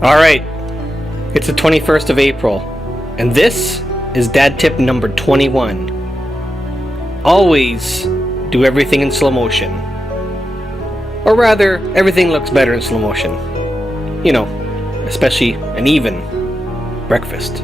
Alright, it's the 21st of April, and this is dad tip number 21. Always do everything in slow motion. Or rather, everything looks better in slow motion. You know, especially an even breakfast.